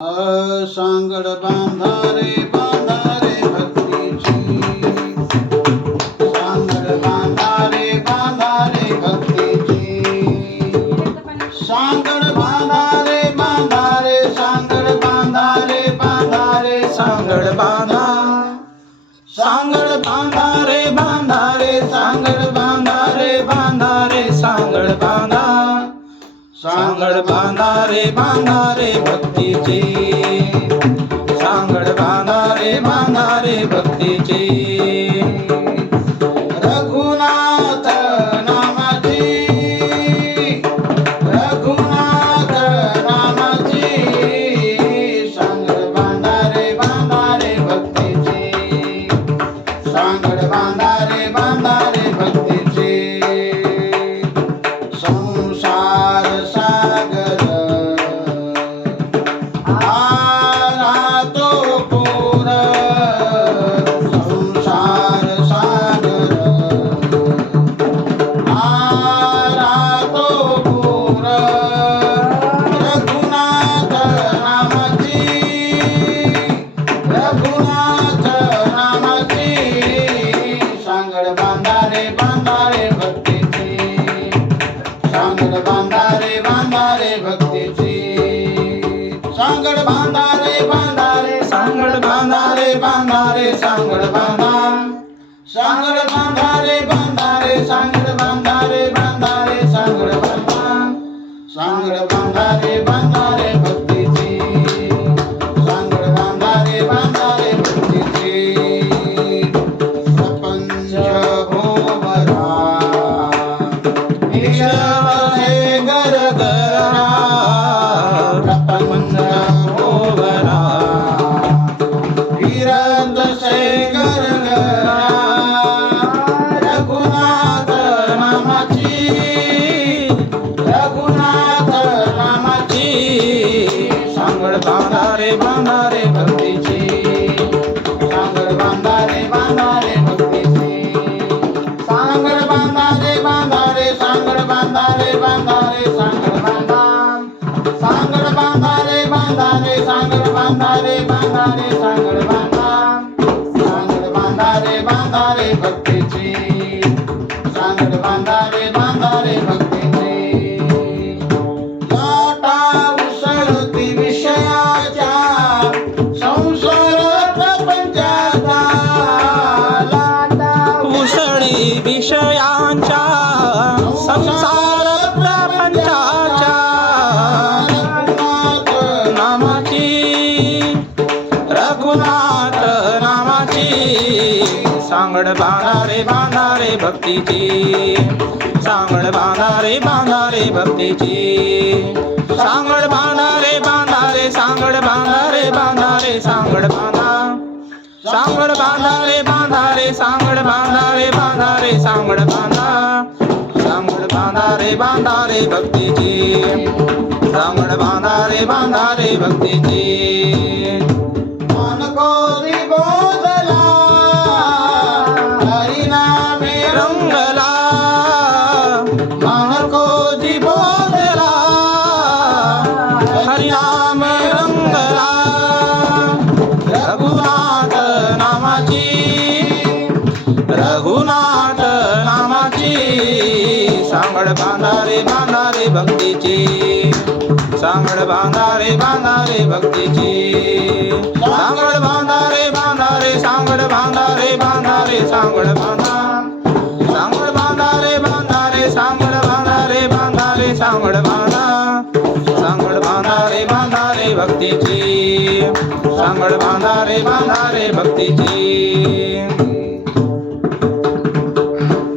सांगड बांधा रे भक्तीची, सांगड बांधा रे भक्तीची, सांगड बांधा रे सांगड बांधा रे सांगड बांधा, सांगड बांधा रे सांगड बांधा रे सांगड बांधा, सांगड बांधा रे भक्तीची, सांगड बांधा रे भक्तीची, रघुनाथ नामाची, रघुनाथ नामाची, सांगड बांधा रे भक्तीची, सांगड बांधा रे भक्तीची, संसार सागर आला तो पूर, संसार सागर आला तो पूर, रघुनाथ नामाची, रघुनाथ नामाची, सांगड बांधा रे भक्तीची, सांगड बांधा रे भक्तीची, सांगड बांधा रे सांगड बांधा रे सांगड बांधा, सांगड बांधा रे सांगड बांधा रे सांगड बांधा, सांगड बांधा रे भक्तीची, सांगड बांधा रे भक्तीची, प्रपंच भोमरा हे गरगरा, प्रपंच भोमरा फिरत से गरगरा, रघुनाथ नामाची, रघुनाथ नामाची, सांगड बांधा रे भक्तीची, सांगड बांधा रे भक्तीची, सांगड बांधा रे सांगड बांधा रे सांगड बांधा, सांगड बांधा रे सांगड बांधा रे सांगड बांधा, सांगड बांधा रे भक्तीची, सांगड बांधा रे भक्तीची, लाटा उसळती विषयाच्या संसार प्रपंचाचा, लाटा उसळी विषयांच्या संसार प्रपंचाच्या, रघुनाथ नामाची, सांगड बांधा रे भक्तीची, सांगड बांधा रे भक्तीची, सांगड बांधा रे सांगड बांधा रे सांगड बांधा, सांगड बांधा रे सांगड बांधा रे सांगड बांधा, सांगड बांधा रे भक्तीची, सांगड बांधा रे भक्तीची, मन को बोधला हरिनामे रंगला, मन को बोधला हरिनाम रंगला, रघुनाथ नामाची, रघुनाथ नामाची, सांगड बांधा रे भक्तीची, सांगड बांधा रे भक्तीची, सांगड बांधा रे सांगड बांधा रे सांगड बांधा, सांगड बांधा रे सांगड बांधा रे सांगड बांधा, सांगड बांधा रे भक्तीची, सांगड बांधा रे भक्तीची.